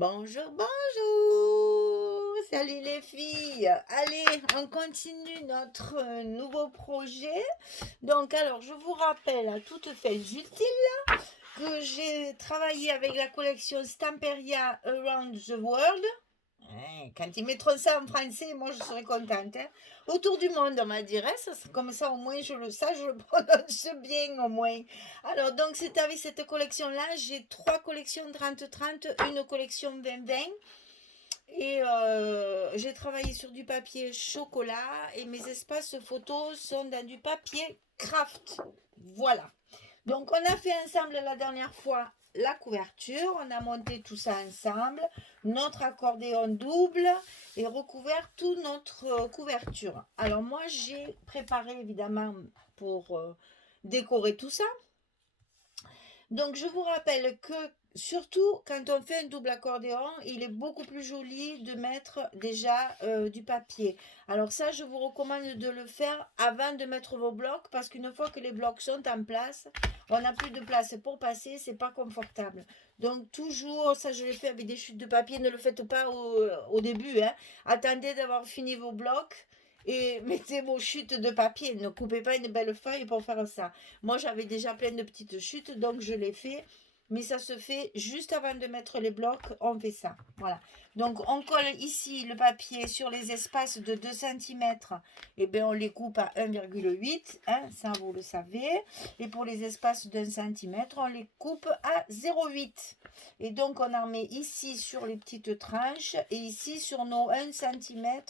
Bonjour, bonjour! Salut les filles! Allez, on continue notre nouveau projet. Donc, alors, je vous rappelle à toutes fins utiles que j'ai travaillé avec la collection Stamperia Around the World. Quand ils mettront ça en français, moi je serai contente, hein. Autour du monde, on va dire, hein. Comme ça, au moins, je le prononce bien, au moins. Alors, donc, c'est avec cette collection-là, j'ai trois collections 30-30, une collection 20-20. Et j'ai travaillé sur du papier chocolat et mes espaces photos sont dans du papier craft. Voilà. Donc, on a fait ensemble la dernière fois la couverture, on a monté tout ça ensemble, notre accordéon double et recouvert toute notre couverture. Alors, moi, j'ai préparé évidemment pour décorer tout ça. Donc, je vous rappelle que surtout quand on fait un double accordéon, il est beaucoup plus joli de mettre déjà du papier. Alors ça, je vous recommande de le faire avant de mettre vos blocs parce qu'une fois que les blocs sont en place, on n'a plus de place pour passer, c'est pas confortable. Donc toujours, ça je l'ai fait avec des chutes de papier, ne le faites pas au début, hein. Attendez d'avoir fini vos blocs et mettez vos chutes de papier. Ne coupez pas une belle feuille pour faire ça. Moi, j'avais déjà plein de petites chutes, donc je l'ai fait. Mais ça se fait juste avant de mettre les blocs, on fait ça. Voilà. Donc, on colle ici le papier sur les espaces de 2 cm. Et bien, on les coupe à 1,8. Hein, ça, vous le savez. Et pour les espaces d'1 cm, on les coupe à 0,8. Et donc, on en met ici sur les petites tranches et ici sur nos 1 cm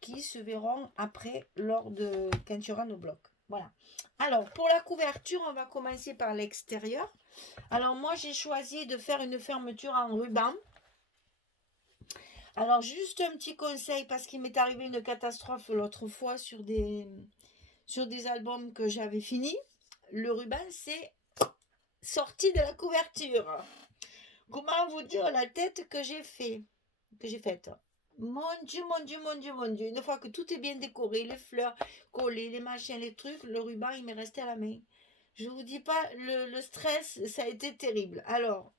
qui se verront après lors de quand il y aura nos blocs. Voilà. Alors, pour la couverture, on va commencer par l'extérieur. Alors, moi, j'ai choisi de faire une fermeture en ruban. Alors, juste un petit conseil, parce qu'il m'est arrivé une catastrophe l'autre fois sur des albums que j'avais finis. Le ruban, c'est sorti de la couverture. Comment vous dire la tête que j'ai faite. Mon Dieu, mon Dieu, mon Dieu, mon Dieu. Une fois que tout est bien décoré, les fleurs collées, les machins, les trucs, le ruban, il m'est resté à la main. Je vous dis pas, le stress, ça a été terrible. Alors,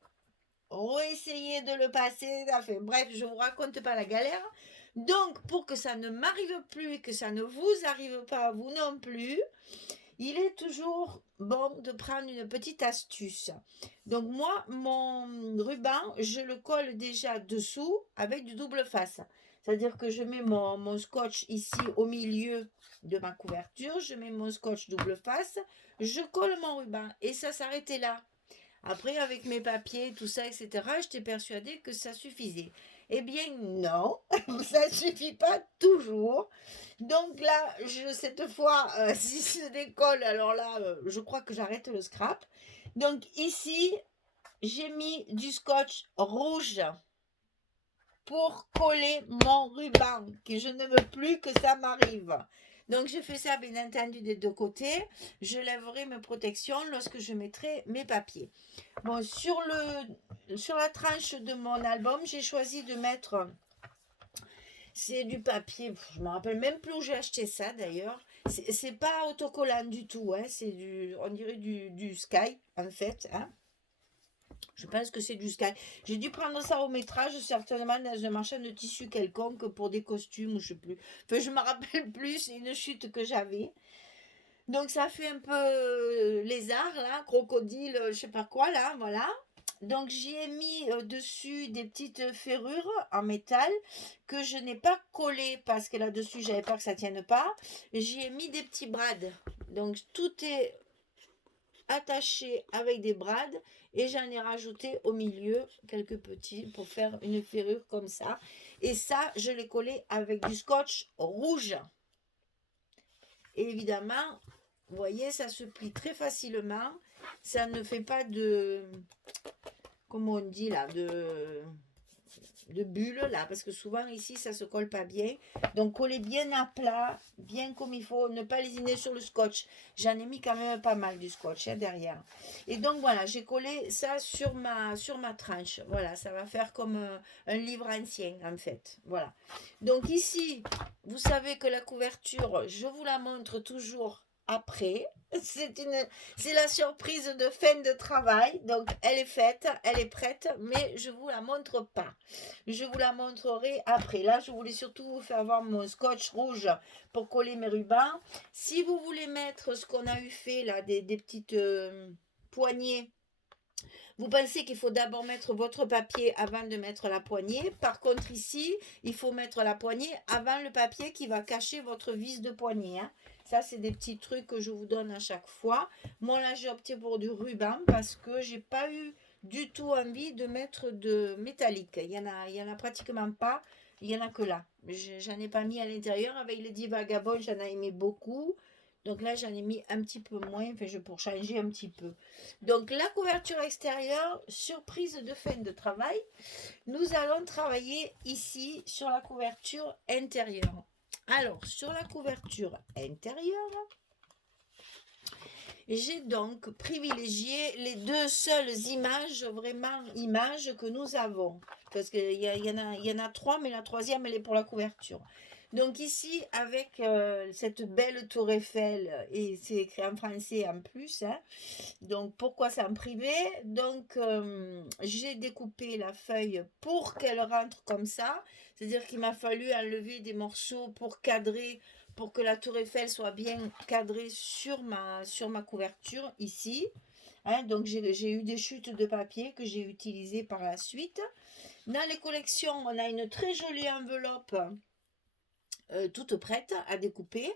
réessayez de le passer. Bref, je vous raconte pas la galère. Donc, pour que ça ne m'arrive plus et que ça ne vous arrive pas, vous non plus, il est toujours bon de prendre une petite astuce. Donc moi, mon ruban, je le colle déjà dessous avec du double face. C'est-à-dire que je mets mon scotch ici au milieu de ma couverture, je mets mon scotch double face, je colle mon ruban et ça s'arrêtait là. Après, avec mes papiers, tout ça, etc., j'étais persuadée que ça suffisait. Eh bien, non, ça ne suffit pas toujours. Donc là, cette fois, si se décolle, alors là, je crois que j'arrête le scrap. Donc ici, j'ai mis du scotch rouge pour coller mon ruban, que je ne veux plus que ça m'arrive. Donc je fais ça bien entendu des deux côtés. Je lèverai mes protections lorsque je mettrai mes papiers. Bon, sur la tranche de mon album, j'ai choisi de mettre, c'est du papier, je me rappelle même plus où j'ai acheté ça d'ailleurs. C'est pas autocollant du tout, hein, on dirait du Sky en fait, hein. Je pense que c'est du Sky. J'ai dû prendre ça au métrage, certainement dans un marchand de tissu quelconque pour des costumes, ou je sais plus. Enfin, je me rappelle plus, c'est une chute que j'avais. Donc ça fait un peu lézard là, crocodile, je sais pas quoi là, voilà. Donc j'y ai mis dessus des petites ferrures en métal que je n'ai pas collées parce que là-dessus j'avais peur que ça tienne pas. J'y ai mis des petits brades. Donc tout est attaché avec des brades et j'en ai rajouté au milieu quelques petits pour faire une ferrure comme ça. Et ça, je l'ai collé avec du scotch rouge. Et évidemment, vous voyez, ça se plie très facilement. Ça ne fait pas de, comment on dit là, de bulles là, parce que souvent ici ça se colle pas bien. Donc collez bien à plat, bien comme il faut, ne pas lésiner sur le scotch. J'en ai mis quand même pas mal du scotch derrière. Et donc voilà, j'ai collé ça sur ma tranche. Voilà, ça va faire comme un livre ancien en fait. Voilà. Donc ici, vous savez que la couverture, je vous la montre toujours après. C'est la surprise de fin de travail. Donc, elle est faite, elle est prête, mais je vous la montre pas. Je vous la montrerai après. Là, je voulais surtout vous faire voir mon scotch rouge pour coller mes rubans. Si vous voulez mettre ce qu'on a eu fait là, des petites poignées. Vous pensez qu'il faut d'abord mettre votre papier avant de mettre la poignée. Par contre, ici, il faut mettre la poignée avant le papier qui va cacher votre vis de poignée, hein. Ça, c'est des petits trucs que je vous donne à chaque fois. Moi, là, j'ai opté pour du ruban parce que j'ai pas eu du tout envie de mettre de métallique. Il y en a pratiquement pas. Il y en a que là. J'en ai pas mis à l'intérieur. Avec les 10 vagabonds, j'en ai aimé beaucoup. Donc là, j'en ai mis un petit peu moins, enfin, pour changer un petit peu. Donc la couverture extérieure, surprise de fin de travail. Nous allons travailler ici sur la couverture intérieure. Alors, sur la couverture intérieure, j'ai donc privilégié les deux seules images, vraiment images que nous avons. Parce qu'il y en a trois, mais la troisième, elle est pour la couverture. Donc ici, avec cette belle tour Eiffel, et c'est écrit en français en plus, hein. Donc pourquoi c'est en privé? Donc j'ai découpé la feuille pour qu'elle rentre comme ça. C'est-à-dire qu'il m'a fallu enlever des morceaux pour cadrer, pour que la tour Eiffel soit bien cadrée sur ma couverture ici. Hein, donc j'ai eu des chutes de papier que j'ai utilisées par la suite. Dans les collections, on a une très jolie enveloppe toute prête à découper.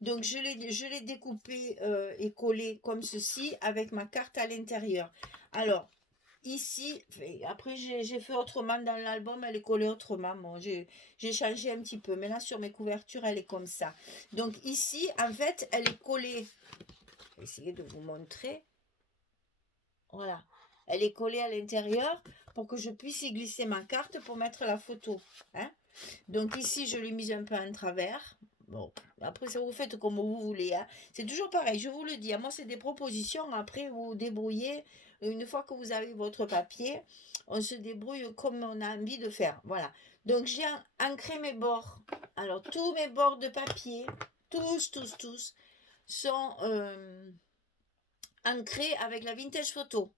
Donc je l'ai découpée et collée comme ceci avec ma carte à l'intérieur. Alors ici, après j'ai fait autrement dans l'album, elle est collée autrement. Bon, j'ai changé un petit peu, mais là sur mes couvertures, elle est comme ça. Donc ici, en fait, elle est collée. Je vais essayer de vous montrer. Voilà. Elle est collée à l'intérieur pour que je puisse y glisser ma carte pour mettre la photo. Hein. Donc ici, je l'ai mise un peu en travers. Bon, après, ça vous faites comme vous voulez. Hein. C'est toujours pareil, je vous le dis. Moi, c'est des propositions. Après, vous vous débrouillez. Une fois que vous avez votre papier, on se débrouille comme on a envie de faire. Voilà. Donc, j'ai ancré mes bords. Alors, tous mes bords de papier, tous, sont ancrés avec la Vintage Photo.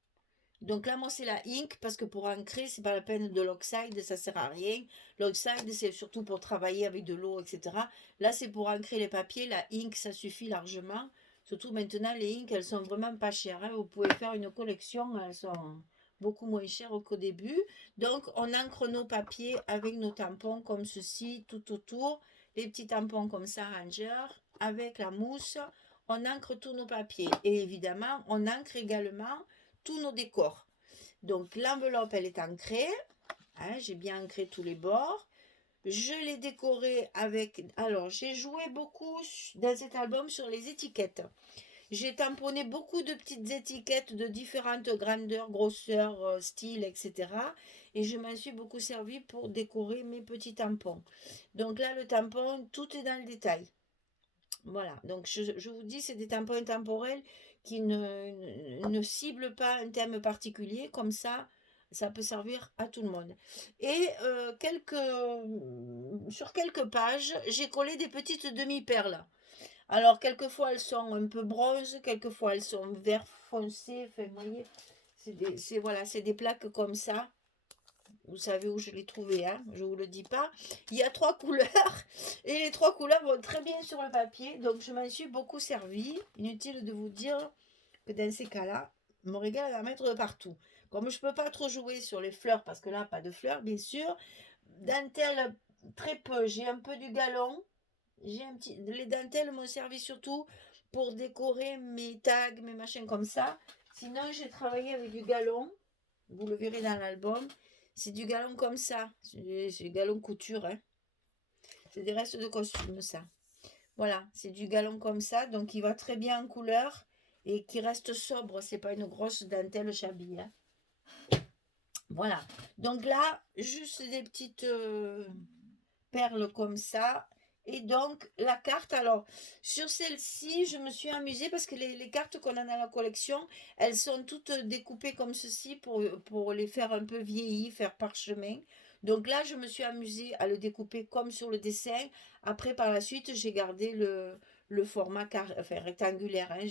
Donc là, moi, c'est la ink parce que pour ancrer, c'est pas la peine de l'oxyde, ça sert à rien. L'oxyde, c'est surtout pour travailler avec de l'eau, etc. Là, c'est pour ancrer les papiers. La ink, ça suffit largement. Surtout maintenant, les inks, elles sont vraiment pas chères, hein. Vous pouvez faire une collection, elles sont beaucoup moins chères qu'au début. Donc, on ancre nos papiers avec nos tampons comme ceci, tout autour. Les petits tampons comme ça, Ranger, avec la mousse. On ancre tous nos papiers. Et évidemment, on ancre également tous nos décors. Donc l'enveloppe, elle est ancrée. Hein, j'ai bien ancré tous les bords. Je l'ai décoré avec... Alors, j'ai joué beaucoup dans cet album sur les étiquettes. J'ai tamponné beaucoup de petites étiquettes de différentes grandeurs, grosseurs, styles, etc. Et je m'en suis beaucoup servi pour décorer mes petits tampons. Donc là, le tampon, tout est dans le détail. Voilà, donc je vous dis, c'est des tampons intemporels qui ne ciblent pas un thème particulier, comme ça peut servir à tout le monde. Et sur quelques pages, j'ai collé des petites demi-perles. Alors, quelquefois, elles sont un peu bronze, quelquefois, elles sont vert foncé. Enfin, vous voyez, voilà, c'est des plaques comme ça. Vous savez où je l'ai trouvé, hein, je ne vous le dis pas. Il y a 3 couleurs et les 3 couleurs vont très bien sur le papier. Donc, je m'en suis beaucoup servi. Inutile de vous dire que dans ces cas-là, je me régale à mettre de partout. Comme je ne peux pas trop jouer sur les fleurs, parce que là, pas de fleurs, bien sûr. Dentelle, très peu. J'ai un peu du galon. Les dentelles m'ont servi surtout pour décorer mes tags, mes machins comme ça. Sinon, j'ai travaillé avec du galon. Vous le verrez dans l'album. C'est du galon comme ça. C'est du galon couture. Hein. C'est des restes de costume, ça. Voilà, c'est du galon comme ça. Donc, il va très bien en couleur et qui reste sobre. C'est pas une grosse dentelle chabille. Hein. Voilà. Donc là, juste des petites perles comme ça. Et donc, la carte, alors, sur celle-ci, je me suis amusée parce que les cartes qu'on a dans la collection, elles sont toutes découpées comme ceci pour les faire un peu vieillir, faire parchemin. Donc là, je me suis amusée à le découper comme sur le dessin. Après, par la suite, j'ai gardé le format rectangulaire. Hein.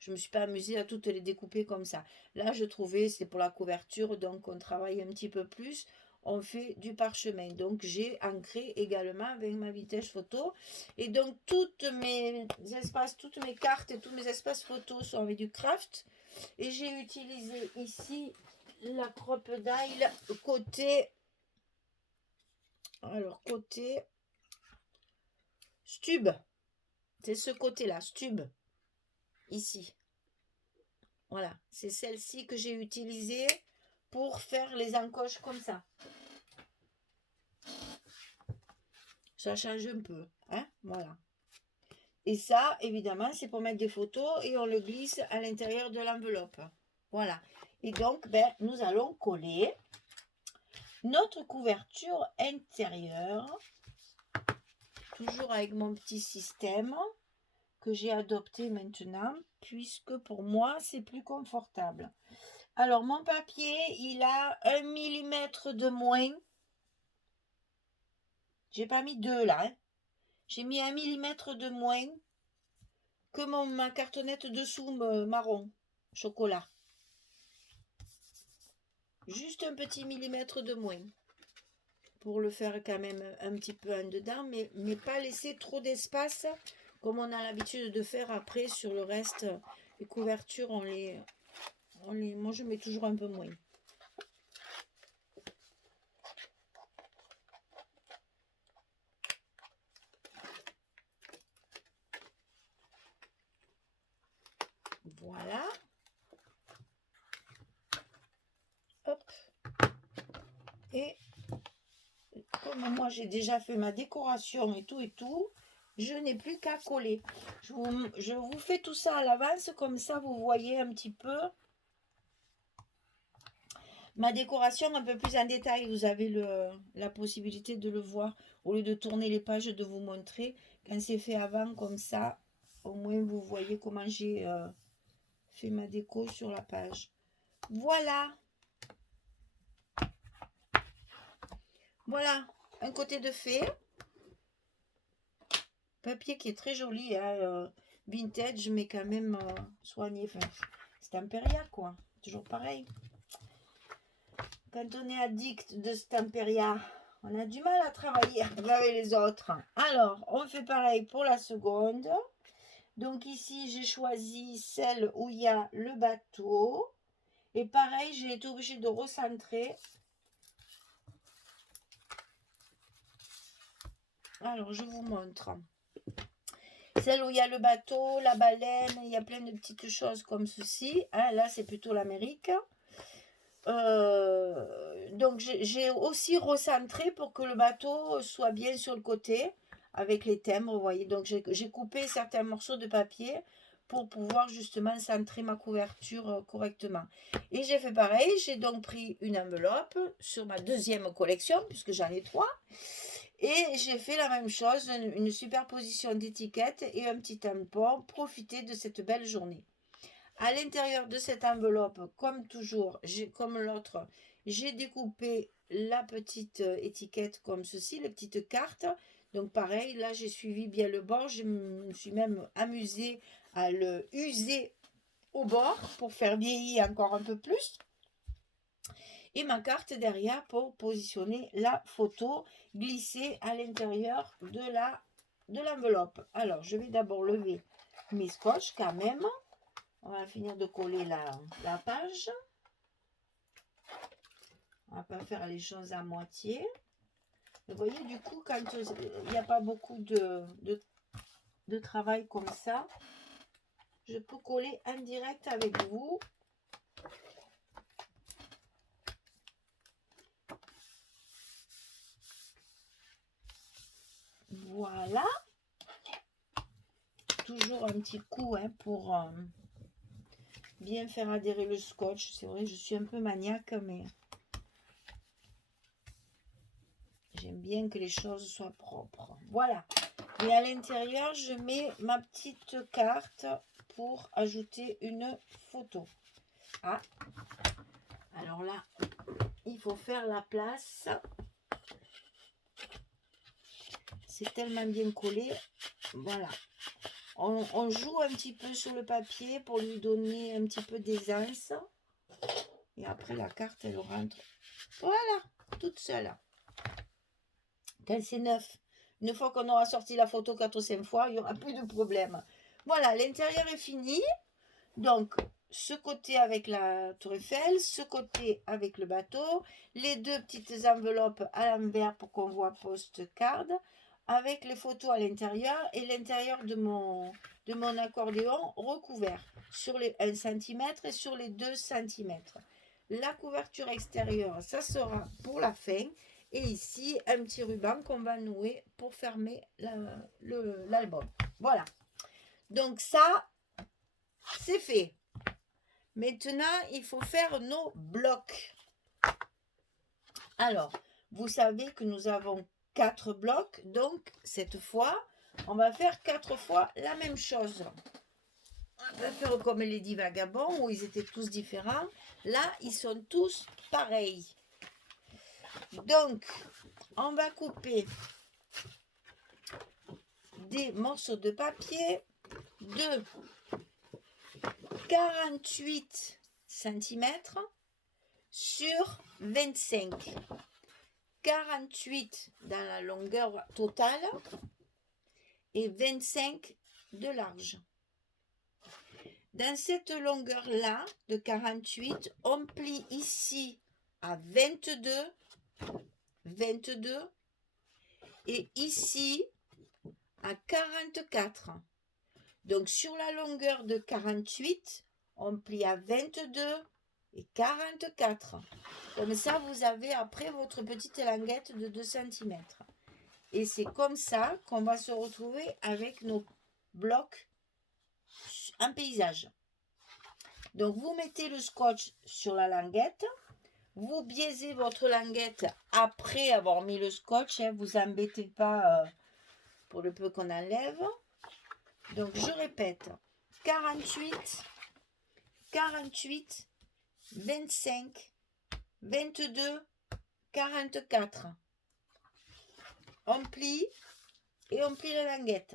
Je me suis pas amusée à toutes les découper comme ça. Là, je trouvais, c'est pour la couverture, donc on travaille un petit peu plus. On fait du parchemin. Donc, j'ai ancré également avec ma vitesse photo. Et donc, toutes mes cartes et tous mes espaces photos sont avec du craft. Et j'ai utilisé ici la Crocodile côté... Alors, côté Stub. C'est ce côté-là, Stub. Ici. Voilà. C'est celle-ci que j'ai utilisée pour faire les encoches comme ça. Ça change un peu. Hein, voilà. Et ça, évidemment, c'est pour mettre des photos et on le glisse à l'intérieur de l'enveloppe. Voilà. Et donc, nous allons coller notre couverture intérieure. Toujours avec mon petit système que j'ai adopté maintenant, puisque pour moi, c'est plus confortable. Alors, mon papier, il a 1 mm de moins. J'ai pas mis 2 là. Hein. J'ai mis 1 mm de moins que ma cartonnette dessous marron, chocolat. Juste un petit millimètre de moins. Pour le faire quand même un petit peu en dedans, mais pas laisser trop d'espace comme on a l'habitude de faire après sur le reste. Les couvertures, moi je mets toujours un peu moins. Voilà. Hop. Et comme moi j'ai déjà fait ma décoration et tout, je n'ai plus qu'à coller. Je vous fais tout ça à l'avance, comme ça vous voyez un petit peu ma décoration un peu plus en détail. Vous avez la possibilité de le voir au lieu de tourner les pages, de vous montrer. Quand c'est fait avant comme ça, au moins vous voyez comment j'ai fait ma déco sur la page. Voilà. Voilà, un côté de fait. Papier qui est très joli, hein, vintage, mais quand même soigné. Enfin, c'est Stamperia, quoi. Toujours pareil. Quand on est addict de Stamperia, on a du mal à travailler avec les autres. Alors, on fait pareil pour la seconde. Donc ici, j'ai choisi celle où il y a le bateau. Et pareil, j'ai été obligée de recentrer. Alors, je vous montre. Celle où il y a le bateau, la baleine, il y a plein de petites choses comme ceci. Hein, là, c'est plutôt l'Amérique. Donc, j'ai aussi recentré pour que le bateau soit bien sur le côté avec les timbres, vous voyez. Donc, j'ai coupé certains morceaux de papier pour pouvoir justement centrer ma couverture correctement. Et j'ai fait pareil, j'ai donc pris une enveloppe sur ma deuxième collection, puisque j'en ai 3. Et j'ai fait la même chose, une superposition d'étiquettes et un petit tampon. Profitez de cette belle journée. À l'intérieur de cette enveloppe, comme toujours, comme l'autre, j'ai découpé la petite étiquette comme ceci, les petites cartes. Donc pareil, là j'ai suivi bien le bord. Je me suis même amusée à le user au bord pour faire vieillir encore un peu plus. Et ma carte derrière pour positionner la photo glissée à l'intérieur de l'enveloppe. Alors, je vais d'abord lever mes scotch quand même. On va finir de coller la page. On va pas faire les choses à moitié. Vous voyez, du coup, quand il n'y a pas beaucoup de travail comme ça, je peux coller en direct avec vous. Voilà. Toujours un petit coup hein, pour bien faire adhérer le scotch. C'est vrai, je suis un peu maniaque, mais j'aime bien que les choses soient propres. Voilà. Et à l'intérieur, je mets ma petite carte pour ajouter une photo. Ah, alors là, il faut faire la place. C'est tellement bien collé. Voilà. On joue un petit peu sur le papier pour lui donner un petit peu d'aisance. Et après, la carte, elle rentre. Voilà, toute seule. Quand c'est neuf, une fois qu'on aura sorti la photo 4 ou 5 fois, il n'y aura plus de problème. Voilà, l'intérieur est fini. Donc, ce côté avec la tour Eiffel, ce côté avec le bateau, les deux petites enveloppes à l'envers pour qu'on voit postcard, avec les photos à l'intérieur et l'intérieur de mon accordéon recouvert sur les 1 cm et sur les 2 cm. La couverture extérieure, ça sera pour la fin. Et ici, un petit ruban qu'on va nouer pour fermer l'album. Voilà. Donc ça, c'est fait. Maintenant, il faut faire nos blocs. Alors, vous savez que nous avons 4 blocs. Donc, cette fois, on va faire 4 fois la même chose. On va faire comme les 10 vagabonds où ils étaient tous différents. Là, ils sont tous pareils. Donc, on va couper des morceaux de papier de 48 cm sur 25. 48 dans la longueur totale et 25 de large. Dans cette longueur-là de 48, on plie ici à 22 et ici à 44. Donc sur la longueur de 48, on plie à 22 et 44. Comme ça, vous avez après votre petite languette de 2 cm. Et c'est comme ça qu'on va se retrouver avec nos blocs en paysage. Donc vous mettez le scotch sur la languette. Vous biaisez votre languette après avoir mis le scotch. Vous embêtez pas pour le peu qu'on enlève. Donc je répète. 48, 25, 22, 44. On plie et on plie la languette.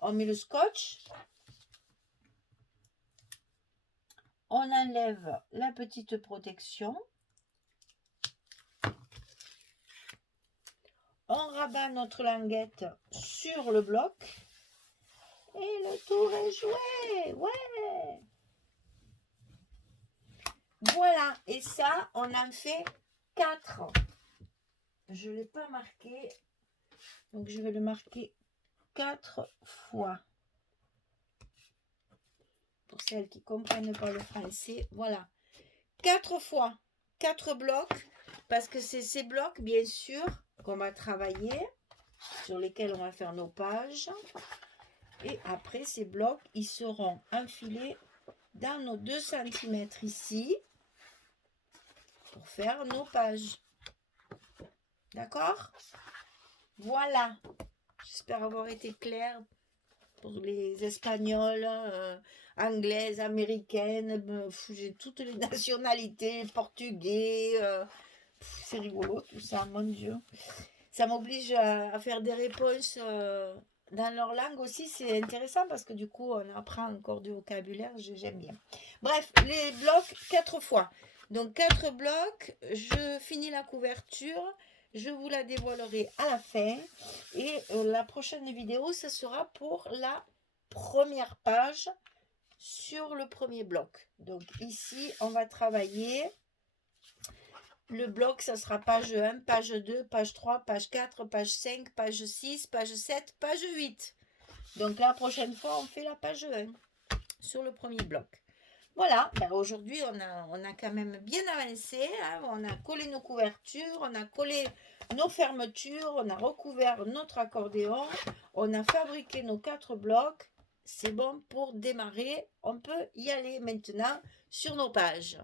On met le scotch. On enlève la petite protection. On rabat notre languette sur le bloc. Et le tour est joué. Ouais. Voilà. Et ça, on en fait 4. Je ne l'ai pas marqué. Donc, je vais le marquer 4 fois. Pour celles qui ne comprennent pas le français. Voilà. 4 fois. 4 blocs. Parce que c'est ces blocs, bien sûr, qu'on va travailler. Sur lesquels on va faire nos pages. Et après, ces blocs, ils seront enfilés dans nos 2 cm ici. Pour faire nos pages. D'accord? Voilà. J'espère avoir été claire pour les Espagnols, Anglaises, Américaines. J'ai toutes les nationalités, Portugais. C'est rigolo tout ça, mon Dieu. Ça m'oblige à faire des réponses dans leur langue aussi. C'est intéressant parce que du coup, on apprend encore du vocabulaire. J'aime bien. Bref, les blocs 4 fois. Donc 4 blocs, je finis la couverture, je vous la dévoilerai à la fin et la prochaine vidéo, ce sera pour la première page sur le premier bloc. Donc ici, on va travailler le bloc, ça sera page 1, page 2, page 3, page 4, page 5, page 6, page 7, page 8. Donc la prochaine fois, on fait la page 1 sur le premier bloc. Voilà, ben aujourd'hui on a quand même bien avancé, hein. On a collé nos couvertures, on a collé nos fermetures, on a recouvert notre accordéon, on a fabriqué nos 4 blocs, c'est bon pour démarrer, on peut y aller maintenant sur nos pages.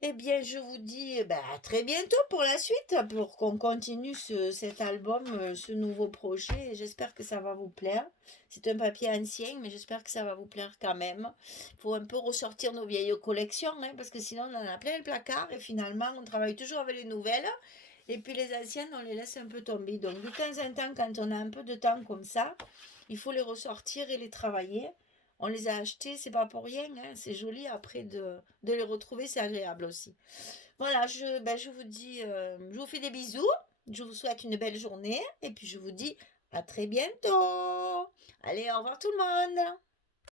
Eh bien, je vous dis à très bientôt pour la suite, pour qu'on continue cet album, ce nouveau projet. J'espère que ça va vous plaire. C'est un papier ancien, mais j'espère que ça va vous plaire quand même. Il faut un peu ressortir nos vieilles collections, hein, parce que sinon on en a plein le placard et finalement on travaille toujours avec les nouvelles. Et puis les anciennes, on les laisse un peu tomber. Donc de temps en temps, quand on a un peu de temps comme ça, il faut les ressortir et les travailler. On les a achetés, c'est pas pour rien, hein, c'est joli après de les retrouver, c'est agréable aussi. Voilà, je vous dis, je vous fais des bisous, je vous souhaite une belle journée et puis je vous dis à très bientôt. Allez, au revoir tout le monde.